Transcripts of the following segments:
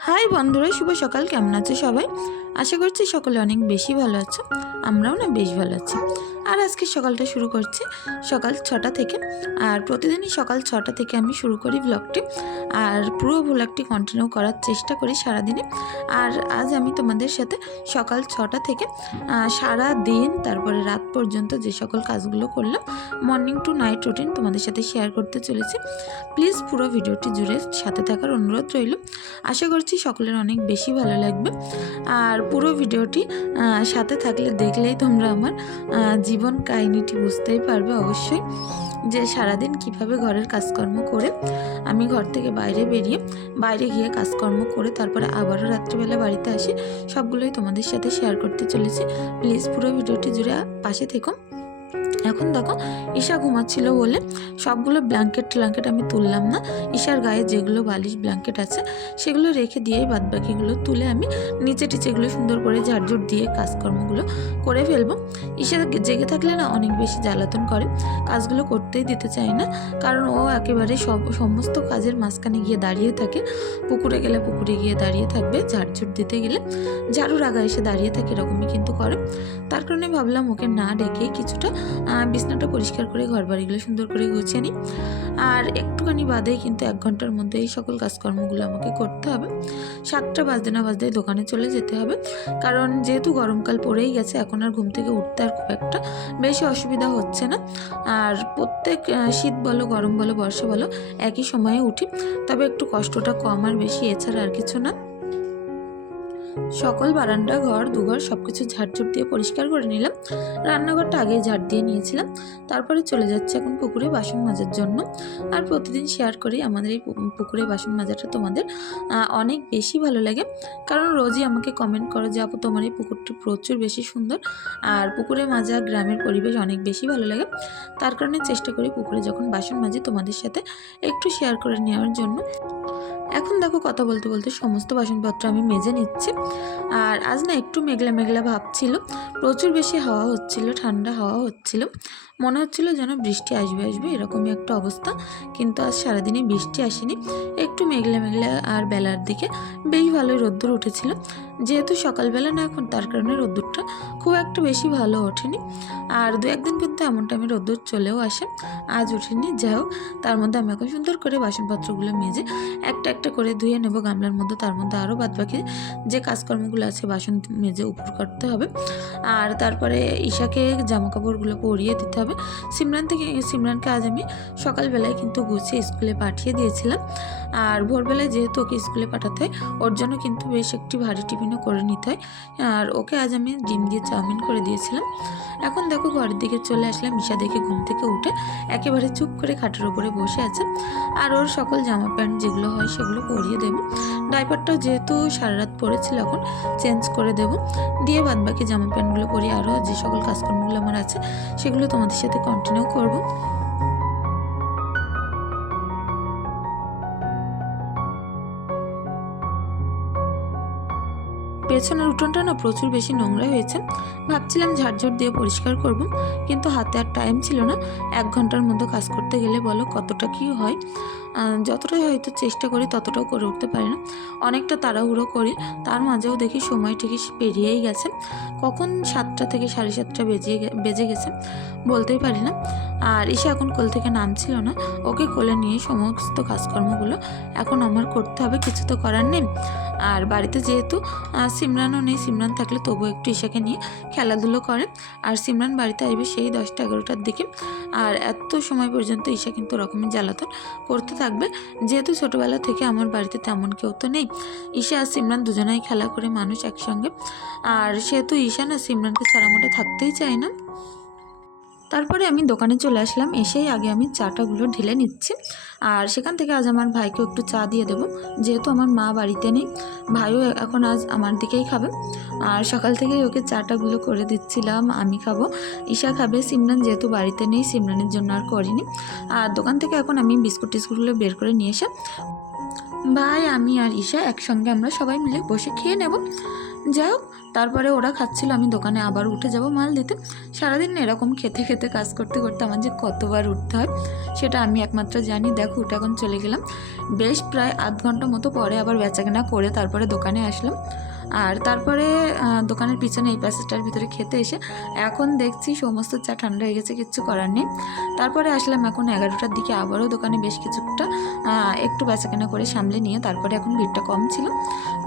High বন্ধুরা শুভ সকাল। কেমন আছে সবাই? আশা করছি সকলে অনেক বেশি ভালো আছো, আমরাও না বেশ ভালো আছি। আর আজকে সকালটা শুরু করছি সকাল ছটা থেকে, আর প্রতিদিনই সকাল ছটা থেকে আমি শুরু করি ব্লগটি আর পুরো ব্লগটি কন্টিনিউ করার চেষ্টা করি সারাদিনে। আর আজ আমি তোমাদের সাথে সকাল ছটা থেকে সারা দিন, তারপরে রাত পর্যন্ত যে সকল কাজগুলো করলাম মর্নিং টু নাইট রুটিন তোমাদের সাথে শেয়ার করতে চলেছি। প্লিজ পুরো ভিডিওটি জুড়ে সাথে থাকার অনুরোধ রইল। আশা করছি সকলের অনেক বেশি ভালো লাগবে। আর পুরো ভিডিওটি সাথে থাকলে দেখলেই তোমরা আমার জীবন কাহিনীটি বুঝতেই পারবে অবশ্যই। যে সারাদিন কীভাবে ঘরের কাজকর্ম করে আমি ঘর থেকে বাইরে বেরিয়ে বাইরে গিয়ে কাজকর্ম করে তারপরে আবারও রাত্রিবেলা বাড়িতে আসি, সবগুলোই তোমাদের সাথে শেয়ার করতে চলেছি। প্লিজ পুরো ভিডিওটি জুড়ে পাশে থেকো। এখন দেখো ঈশা ঘুমাচ্ছিল বলে সবগুলো ব্ল্যাঙ্কেট ট্ল্যাঙ্কেট আমি তুললাম না। ঈশার গায়ে যেগুলো বালিশ ব্ল্যাঙ্কেট আছে, সেগুলো রেখে দিয়েই বাদবাকিগুলো তুলে আমি নিচে টিচেগুলো সুন্দর করে ঝাড়ঝুট দিয়ে কাজকর্মগুলো করে ফেলব। ঈশা জেগে থাকলে না অনেক বেশি জ্বালাতন করে। কাজগুলো করতেই দিতে চায় না, কারণ ও একেবারে সব, সমস্ত কাজের মাঝখানে গিয়ে দাঁড়িয়ে থাকে। পুকুরে গেলে পুকুরে গিয়ে দাঁড়িয়ে থাকবে, ঝাড়ঝুট দিতে গেলে ঝাড়ুর আগা এসে দাঁড়িয়ে থাকে এরকমই কিন্তু করে। তার কারণে ভাবলাম ওকে না ডেকে কিছুটা বিছনাটা পরিষ্কার করে ঘর বাড়িগুলো সুন্দর করে গুছিয়ে নিই। আর একটুখানি বাদেই কিন্তু এক ঘণ্টার মধ্যে এই সকল কাজকর্মগুলো আমাকে করতে হবে। সাতটা বাজতে না বাজতে দোকানে চলে যেতে হবে। কারণ যেহেতু গরমকাল পড়েই গেছে, এখন আর ঘুম থেকে উঠতে আর খুব একটা বেশি অসুবিধা হচ্ছে না। আর প্রত্যেক শীত বলো, গরম বলো, বর্ষা বলো, একই সময়ে উঠি। তবে একটু কষ্টটা কম আর বেশি, এছাড়া আর কিছু না। সকল বারান্দা, ঘর, দুঘর সব কিছু ঝাড়ঝুট দিয়ে পরিষ্কার করে নিলাম। রান্নাঘরটা আগে ঝাড় দিয়ে নিয়েছিলাম। তারপরে চলে যাচ্ছে এখন পুকুরে বাসন মাজার জন্য। আর প্রতিদিন শেয়ার করি আমাদের এই পুকুরে বাসন মাজাটা তোমাদের। অনেক বেশি ভালো লাগে। কারণ রোজই আমাকে কমেন্ট করো যে, আপু, তোমার এই পুকুরটি প্রচুর বেশি সুন্দর। আর পুকুরে মাজা গ্রামের পরিবেশ অনেক বেশি ভালো লাগে। তার কারণে চেষ্টা করি পুকুরে যখন বাসন মাজি তোমাদের সাথে একটু শেয়ার করে নেওয়ার জন্য। এখন দেখো কথা বলতে বলতে সমস্ত বাসনপত্র আমি মেজে নিচ্ছি। আর আজ না একটু মেঘলা মেঘলা ভাব ছিল। প্রচুর বেশি হাওয়া হচ্ছিল, ঠান্ডা হাওয়া হচ্ছিল। মনে হচ্ছিল যেন বৃষ্টি আসবে আসবে এরকমই একটা অবস্থা। কিন্তু আজ সারাদিনে বৃষ্টি আসেনি। একটু মেঘলা মেঘলা আর বেলার দিকে বেশ ভালোই রোদ্দুর উঠেছিল। যেহেতু সকালবেলা না এখন তার কারণে রোদ্দুরটা খুব একটা বেশি ভালো ওঠেনি। আর দু একদিন কিন্তু এমন টাইমে রোদ্দুর চলেও আসে। আজ ওঠেনি। যাই হোক, তার মধ্যে আমি এখন সুন্দর করে বাসনপত্রগুলো মেজে একটা একটা করে ধুয়ে নেব গামলার মধ্যে, তার মধ্যে আরও বাদবাকি যে কাজকর্মগুলো আছে বাসন মেজে উপর করতে হবে। আর তারপরে ঈশাকে জামা কাপড়গুলো পরিয়ে দিতে হবে। সিমরান থেকে, সিমরানকে আজ আমি সকালবেলায় কিন্তু গুছিয়ে স্কুলে পাঠিয়ে দিয়েছিলাম। আর ভোরবেলায় যেহেতু ওকে স্কুলে পাঠাতে হয়, ওর জন্য কিন্তু বেশ একটি ভারী টিফিনও করে নিতে হয়। আর ওকে আজ আমি ডিম দিয়ে চাউমিন করে দিয়েছিলাম। এখন দেখো ঘরের দিকে চলে আসলাম, ঈশা দেখে ঘুম থেকে উঠে একেবারে চুপ করে খাটের ওপরে বসে আছে। আর ওর সকল জামা প্যান্ট যেগুলো হয় সেগুলো পরিয়ে দেবো। ডাইপারটাও যেহেতু সারা রাত পরেছিল এখন চেঞ্জ করে দেব। দিয়ে বাদ বাকি জামা প্যান্টগুলো পরিয়ে আরও যে সকল কাজকর্মগুলো আমার আছে, সেগুলো তোমাদের সাথে কন্টিনিউ করব। পেছনের উঠোনটা না প্রচুর বেশি নোংরা হয়েছে। ভাবছিলাম ঝাড়ঝাড় দিয়ে পরিষ্কার করব, কিন্তু হাতে আর টাইম ছিল না। এক ঘণ্টার মধ্যে কাজ করতে গেলে বলো কতটা কি হয়? যতটাই হয়তো চেষ্টা করি ততটাও করে উঠতে পারি না। অনেকটা তাড়াহুড়ো করি। তার মাঝেও দেখি সময় ঠিকই পেরিয়েই গেছে। কখন সাতটা থেকে সাড়ে সাতটা বেজে বেজে গেছে বলতেই পারি না। আর এসে এখন কোল থেকে নামছিল না। ওকে কোলে নিয়ে সমস্ত কাজকর্মগুলো এখন আমার করতে হবে, কিছু তো করার নেই। আর বাড়িতে যেহেতু সিমরানও নেই, সিমরান থাকলে তবু একটু ঈশাকে নিয়ে খেলাধুলো করে। আর সিমরান বাড়িতে আসবে সেই দশটা এগারোটার দিকে। আর এত সময় পর্যন্ত ঈশা কিন্তু রকমের জ্বালাতন। করতে থাকবে। যেহেতু ছোটোবেলা থেকে আমার বাড়িতে তেমন কেউ তো নেই। ঈশা আর সিমরান দুজনাই খেলা করে মানুষ একসঙ্গে। আর সেহেতু ঈশা না সিমরানকে ছাড়া মোটা থাকতেই চায় না। তারপরে আমি দোকানে চলে আসলাম। এসেই আগে আমি চাটাগুলো ঢেলে নিচ্ছি। আর সেখান থেকে আজ আমার ভাইকে একটু চা দিয়ে দেবো। যেহেতু আমার মা বাড়িতে নেই, ভাইও এখন আজ আমার দিকেই খাবে। আর সকাল থেকেই ওকে চাটাগুলো করে দিচ্ছিলাম, আমি খাব। ঈশা খাবে, সিমরান যেহেতু বাড়িতে নেই, সিমরানের জন্য আর করিনি। আর দোকান থেকে এখন আমি বিস্কুট টিস্কুটগুলো বের করে নিয়ে এসে, ভাই, আমি আর ঈশা একসঙ্গে আমরা সবাই মিলে বসে খেয়ে নেব। যাই হোক, তারপরে ওরা খাচ্ছিল, আমি দোকানে আবার উঠে যাব মাল দিতে। সারাদিন এরকম খেতে খেতে কাজ করতে করতে আমার যে কতবার উঠতে হয়, সেটা আমি একমাত্র জানি। দেখো, উঠে এখন চলে গেলাম। বেশ প্রায় আধ ঘণ্টা মতো পরে আবার বেচাকেনা করে তারপরে দোকানে আসলাম। আর তারপরে দোকানের পিছনে এই প্যাসেজটার ভিতরে খেতে এসে এখন দেখছি সমস্ত চা ঠান্ডা হয়ে গেছে, কিচ্ছু করার নেই। তারপরে আসলাম এখন এগারোটার দিকে, আবারও দোকানে বেশ কিছুটা একটু বেচাকেনা করে সামলে নিয়ে তারপরে এখন ভিড়টা কম ছিল।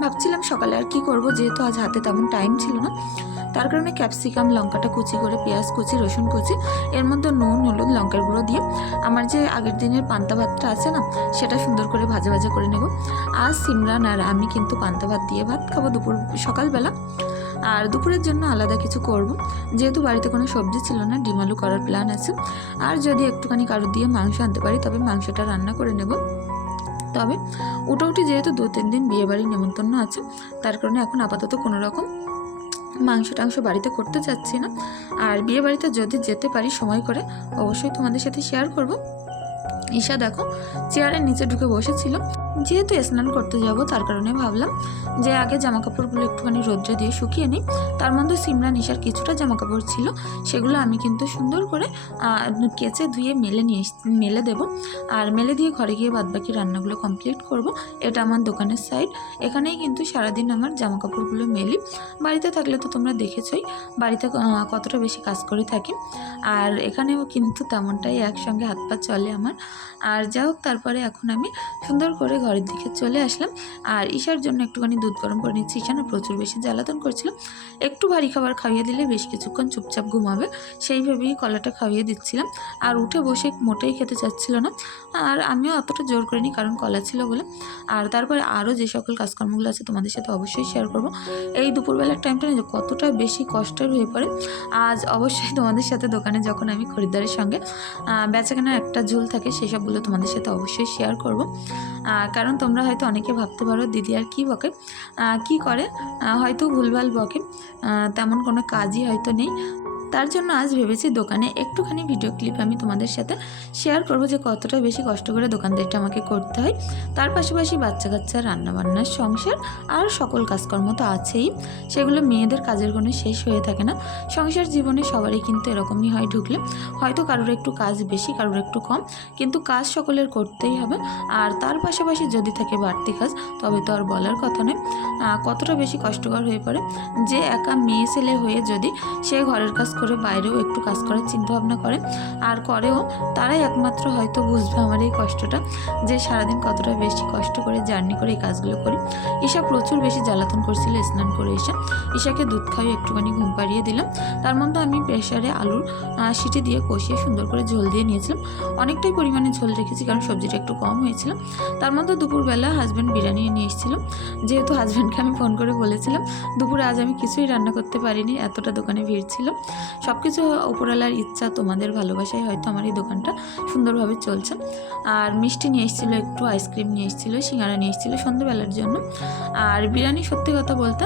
ভাবছিলাম সকালে আর কি করব, যেহেতু আজ হাতে তেমন টাইম ছিল না। তার কারণে ক্যাপসিকাম, লঙ্কাটা কুচি করে, পেঁয়াজ কুচি, রসুন কুচি, এর মধ্যে নুন, হলুদ, লঙ্কার গুঁড়ো দিয়ে আমার যে আগের দিনের পান্তা ভাতটা আছে না, সেটা সুন্দর করে ভাজা ভাজা করে নেব। আজ সিমরান আর আমি কিন্তু পান্তা ভাত দিয়ে ভাত খাব দুপুর। সকালবেলা। আর দুপুরের জন্য আলাদা কিছু করব। যেহেতু বাড়িতে কোনো সবজি ছিল না, ডিম আলু করার প্ল্যান আছে। আর যদি একটুখানি কারও দিয়ে মাংস আনতে পারি, তবে মাংসটা রান্না করে নেব। তবে উটোউটি যেহেতু দু তিন দিন বিয়ে বাড়ির নেমন্তন্ন আছে, তার কারণে এখন আপাতত কোনো রকম মাংস টাংস বাড়িতে করতে চাচ্ছি না। আর বিয়ে বাড়িতে যদি যেতে পারি সময় করে, অবশ্যই তোমাদের সাথে শেয়ার করব। ঈশা দেখো চেয়ারের নিচে ঢুকে বসেছিল। যেহেতু স্নান করতে যাব, তার কারণে ভাবলাম যে আগে জামা কাপড়গুলো একটুখানি রৌদ্রে দিয়ে শুকিয়ে নিই। তার মধ্যে সিমরান নিশার কিছুটা জামা কাপড় ছিল, সেগুলো আমি কিন্তু সুন্দর করে কেচে ধুয়ে মেলে নিয়ে মেলে দেবো। আর মেলে দিয়ে ঘরে গিয়ে বাদবাকি রান্নাগুলো কমপ্লিট করব। এটা আমার দোকানের সাইড এখানেই কিন্তু সারাদিন আমার জামা কাপড়গুলো মেলি। বাড়িতে থাকলে তো তোমরা দেখেছই, বাড়িতে কতটা বেশি কাজ করে থাকি। আর এখানেও কিন্তু তেমনটাই একসঙ্গে হাত পা চলে আমার। আর যা হোক, তারপরে এখন আমি সুন্দর করে ঘরের দিকে চলে আসলাম। আর ঈশার জন্য একটুখানি দুধ গরম করে নিচ্ছি। ঈশা না প্রচুর বেশি জ্বালাতন করছিল। একটু ভারী খাবার খাইয়ে দিলে বেশ কিছুক্ষণ চুপচাপ ঘুমাবে। সেইভাবেই কলাটা খাইয়ে দিচ্ছিলাম। আর উঠে বসে মোটেই খেতে চাচ্ছিল না। আর আমিও অতটা জোর করিনি, কারণ কলা ছিল বলে। আর তারপরে আরও যে সকল কাজকর্মগুলো আছে তোমাদের সাথে অবশ্যই শেয়ার করব। এই দুপুরবেলার টাইমটা না কতটা বেশি কষ্টের হয়ে পড়ে। আজ অবশ্যই তোমাদের সাথে দোকানে যখন আমি খরিদ্দারের সঙ্গে বেচাকেনার একটা ঝুল থাকে, সেসবগুলো তোমাদের সাথে অবশ্যই শেয়ার করব। কারণ তোমরা হয়তো অনেকে ভাবতে পারো, দিদি আর কী বকে? কি করে? হয়তো ভুলভাল বকে। তেমন কোনো কাজই হয়তো নেই। তার জন্য আজ ভেবেছি দোকানে একটুখানি ভিডিও ক্লিপ আমি তোমাদের সাথে শেয়ার করব যে কতটা বেশি কষ্ট করে দোকানদারিটা আমাকে করতে হয়। তার পাশাপাশি বাচ্চা কাচ্চা রান্নাবান্নার সংসার আর সকল কাজকর্ম তো আছেই। সেগুলো মেয়েদের কাজের কোনো শেষ হয়ে থাকে না। সংসার জীবনে সবারই কিন্তু এরকমই হয় ঢুকলে। হয়তো কারোর একটু কাজ বেশি, কারোর একটু কম, কিন্তু কাজ সকলের করতেই হবে। আর তার পাশাপাশি যদি থাকে বাড়তি কাজ, তবে তো আর বলার কথা নয়। কতটা বেশি কষ্টকর হয়ে পড়ে যে একা মেয়ে ছেলে হয়ে যদি সে ঘরের কাজ করে বাইরেও একটু কাজ করার চিন্তাভাবনা করে। আর করেও তারাই একমাত্র হয়তো বুঝবে আমার এই কষ্টটা, যে সারাদিন কতটা বেশি কষ্ট করে জার্নি করে এই কাজগুলো করি। ঈশা প্রচুর বেশি জ্বালাতন করছিল স্নান করে ঈশা ঈশাকে দুধ খাইয়ে একটুখানি ঘুম পাড়িয়ে দিলাম। তার মধ্যে আমি প্রেশারে আলুর সিটি দিয়ে কষিয়ে সুন্দর করে ঝোল দিয়ে নিয়েছিলাম। অনেকটাই পরিমাণে ঝোল রেখেছি কারণ সবজিটা একটু কম হয়েছিল। তার মধ্যে দুপুরবেলা হাজব্যান্ড বিরিয়ানি নিয়ে এসেছিল। যেহেতু হাজব্যান্ডকে আমি ফোন করে বলেছিলাম, দুপুরে আজ আমি কিছুই রান্না করতে পারিনি, এতটা দোকানে ভিড় ছিল। সব কিছু ওপরওয়ালার ইচ্ছা তোমাদের ভালোবাসায় হয়তো আমার এই দোকানটা সুন্দরভাবে চলছে। আর মিষ্টি নিয়ে এসেছিল একটু আইসক্রিম নিয়ে এসেছিল সিঙ্গারা নিয়ে এসেছিল সন্ধ্যেবেলার জন্য। আর বিরিয়ানি সত্যি কথা বলতে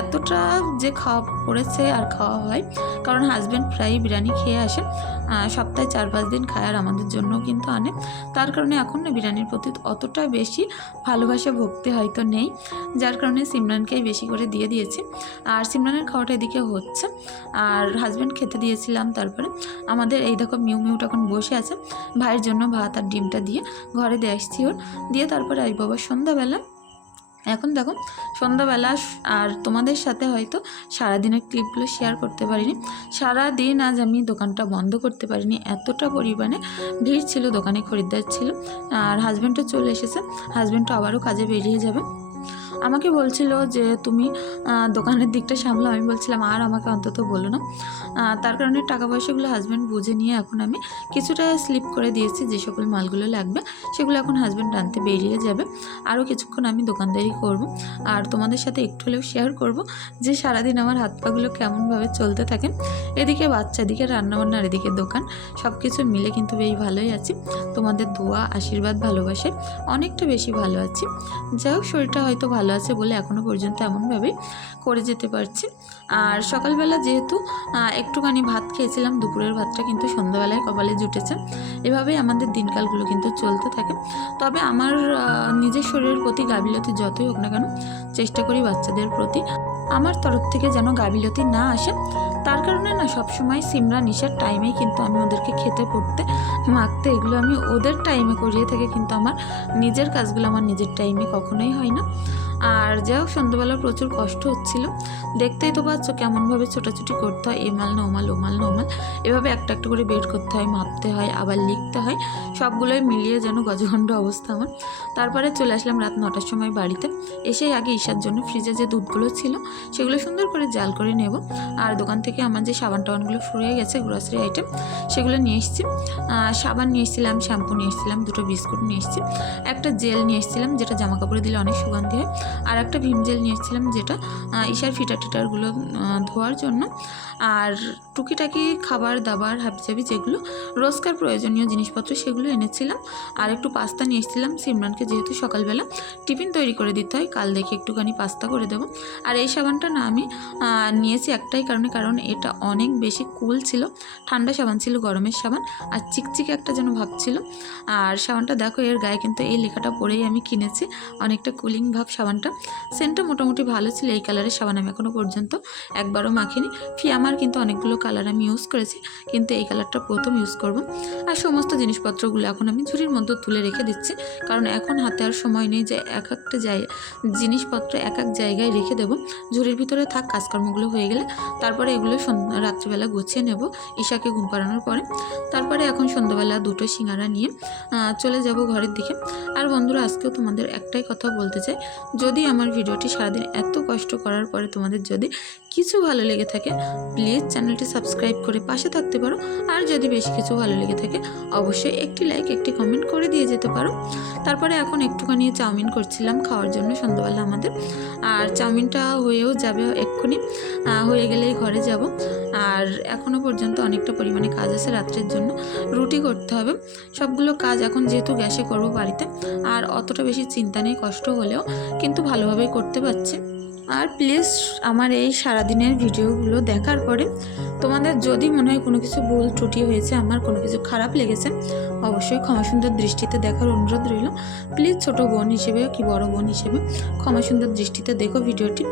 এতটা যে খাওয়া পড়েছে আর খাওয়া হয় কারণ হাজব্যান্ড প্রায়ই বিরিয়ানি খেয়ে আসে আহ, সপ্তাহে চার পাঁচ দিন খায় আর আমাদের জন্যও কিন্তু আনে। তার কারণে এখন না বিরিয়ানির প্রতি অতটা বেশি ভালোবাসা ভক্তি হয়তো নেই। যার কারণে সিমরানকেই বেশি করে দিয়ে দিয়েছি। আর সিমরানের খাওয়াটা এদিকে হচ্ছে। আর হাজব্যান্ড খেতে দিয়েছিলাম তারপরে। আমাদের এই দেখো মিউ মিউ তখন বসে আছে। ভাইয়ের জন্য ভাত আর ডিমটা দিয়ে ঘরে দিয়ে আসছি ওর। দিয়ে তারপরে আই বাবা সন্ধ্যাবেলা। এখন দেখো, সন্ধ্যাবেলা আর তোমাদের সাথে হয়তো সারাদিনের ক্লিপগুলো শেয়ার করতে পারিনি। সারাদিন আজ আমি দোকানটা বন্ধ করতে পারিনি। এতটা পরিমাণে ভিড় ছিল, দোকানে খরিদ্দার ছিল। আর হাজব্যান্ডও চলে এসেছে। হাজব্যান্ডটা আবারও কাজে বেরিয়ে যাবে। আমাকে বলছিল যে তুমি দোকানের দিকটা সামলাও। আমি বলছিলাম, আর আমাকে অন্তত বলো না। তার কারণে টাকা পয়সাগুলো হাজব্যান্ড বুঝে নিয়ে এখন আমি কিছুটা স্লিপ করে দিয়েছি। যে সকল মালগুলো লাগবে, সেগুলো এখন হাজব্যান্ড আনতে বেরিয়ে যাবে। আরও কিছুক্ষণ আমি দোকানদারি করব। আর তোমাদের সাথে একটু হলেও শেয়ার করব যে সারাদিন আমার হাত পাগুলো কেমনভাবে চলতে থাকে। এদিকে বাচ্চা, এদিকে রান্নাবান্না, আর এদিকে দোকান সব কিছু মিলে কিন্তু বেশ ভালোই আছি। তোমাদের দোয়া, আশীর্বাদ ভালোবাসে অনেকটা বেশি ভালো আছি। যাই হোক, শরীরটা হয়তো ভালো আছে বলে এখনও পর্যন্ত এমনভাবে করে যেতে পারছি। আর সকালবেলা যেহেতু একটুখানি ভাত খেয়েছিলাম, দুপুরের ভাতটা কিন্তু সন্ধ্যাবেলায় কপালে জুটেছে। এভাবেই আমাদের দিনকালগুলো কিন্তু চলতে থাকে। তবে আমার নিজের শরীরের প্রতি গাবিলতি যতই হোক না কেন, চেষ্টা করি বাচ্চাদের প্রতি। আমার তরফ থেকে যেন গাবিলতি না আসে। তার কারণে না সবসময় সিমরা, নিশার টাইমেই কিন্তু আমি ওদেরকে খেতে, পড়তে, মাখতে, এগুলো আমি ওদের টাইমে করিয়ে থাকি। কিন্তু আমার নিজের কাজগুলো আমার নিজের টাইমে কখনোই হয় না। আর যাই হোক, সন্ধ্যাবেলা প্রচুর কষ্ট হচ্ছিল। দেখতেই তো পাচ্ছ কেমনভাবে ছোটাছুটি করতে হয়। এমাল না ওমাল ওমাল না ওমাল এভাবে একটা একটা করে বের করতে হয়, মাপতে হয়, আবার লিখতে হয়। সবগুলোই মিলিয়ে যেন গজখণ্ড অবস্থা আমার। তারপরে চলে আসলাম রাত নটার সময় বাড়িতে। এসেই আগে ঈশার জন্য ফ্রিজে যে দুধগুলো ছিল, সেগুলো সুন্দর করে জাল করে নেব। আর দোকান থেকে আমার যে সাবান টাবানগুলো ফুরিয়ে গেছে গ্রোসারি আইটেম সেগুলো নিয়ে এসেছি। সাবান নিয়ে এসেছিলাম, শ্যাম্পু নিয়ে এসেছিলাম, দুটো বিস্কুট নিয়ে এসেছি, একটা জেল নিয়ে এসেছিলাম, যেটা জামা কাপড়ে দিলে অনেক সুগন্ধি হয়, আর একটা ভীম জেল নিয়ে এসেছিলাম, যেটা ঈশার ফিটার টিটারগুলো ধোয়ার জন্য। আর টুকিটাকি খাবার দাবার, হাবিজাবি যেগুলো, রোজকার প্রয়োজনীয় জিনিসপত্র সেগুলো এনেছিলাম। আর একটু পাস্তা নিয়ে এসেছিলাম, সিমরানকে যেহেতু সকালবেলা টিফিন তৈরি করে দিতে হয়, কাল দেখে একটুখানি পাস্তা করে দেবো। আর এই সাবানটা না আমি নিয়েছি একটাই কারণে, কারণ এটা অনেক বেশি কুল ছিল। ঠান্ডা সাবান ছিল, গরমের সাবান, আর চিকচিকে একটা যেন ভাব ছিল। আর সাবানটা দেখো, এর গায়ে কিন্তু এই লেখাটা পরেই আমি কিনেছি, অনেকটা কুলিং ভাব সাবানটা। সেন্টটা মোটামুটি ভালো ছিল, এই কালারের সাবান আমি এখনও পর্যন্ত একবারও মাখিনি। ফি আমার কিন্তু অনেকগুলো কালার আমি ইউজ করেছি, কিন্তু এই কালারটা প্রথম ইউজ করব। আর সমস্ত জিনিসপত্রগুলো এখন আমি ঝুড়ির মধ্যে তুলে রেখে দিচ্ছি, কারণ এখন হাতে আর সময় নেই যে এক একটা জায়গা জিনিসপত্র এক এক জায়গায় রেখে দেবো। ঝুড়ির ভিতরে থাক, কাজকর্মগুলো হয়ে গেলে, তারপরে এগুলো সন্ধ্যা রাত্রিবেলা গুছিয়ে নেব ঈশাকে ঘুম পাড়ানোর পরে। তারপরে এখন সন্ধ্যাবেলা দুটো সিঙ্গারা নিয়ে চলে যাব ঘরের দিকে। আর বন্ধুরা, আজকেও তোমাদের একটাই কথা বলতে চাই। যদি আমার ভিডিওটি সারাদিন এত কষ্ট করার পরে তোমাদের যদি কিছু ভালো লেগে থাকে, প্লিজ চ্যানেলটি সাবস্ক্রাইব করে পাশে থাকতে পারো। আর যদি বেশি কিছু ভালো লেগে থাকে, অবশ্যই একটি লাইক, একটি কমেন্ট করে দিয়ে যেতে পারো। তারপরে এখন একটুখানি চাউমিন করছিলাম খাওয়ার জন্য সন্ধ্যাবেলা আমাদের। আর চাউমিনটা হয়েও যাবে এক্ষুনি। হয়ে গেলেই ঘরে যাব। আর এখনও পর্যন্ত অনেকটা পরিমাণে কাজ আছে রাত্রের জন্য। রুটি করতে হবে। সবগুলো কাজ এখন যেহেতু গ্যাসে করব বাড়িতে। আর অতটা বেশি চিন্তা নেই, কষ্ট হলেও। কিন্তু ভালোভাবেই করতে পারছি। আর প্লিজ আমার এই সারাদিনের ভিডিওগুলো দেখার পরে তোমাদের যদি মনে হয় কোনো কিছু ভুল ত্রুটি হয়েছে, আমার কোনো কিছু খারাপ লেগেছে, অবশ্যই ক্ষমা সুন্দর দৃষ্টিতে দেখার অনুরোধ রইল। প্লিজ ছোট বোন হিসেবে কি বড় বোন হিসেবে ক্ষমা সুন্দর দৃষ্টিতে দেখো ভিডিওটি।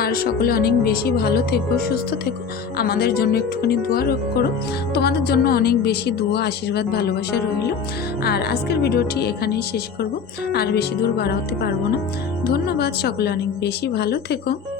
আর সকলে অনেক বেশি ভালো থেকো, সুস্থ থেকো। আমাদের জন্য একটুখানি দোয়া করো। তোমাদের জন্য অনেক বেশি দোয়া, আশীর্বাদ, ভালোবাসা রইল। আর আজকের ভিডিওটি এখানেই শেষ করব। আর বেশি দূর বাড়াতে পারব না। ধন্যবাদ সকলে অনেক বেশি ভালো থেকো। México.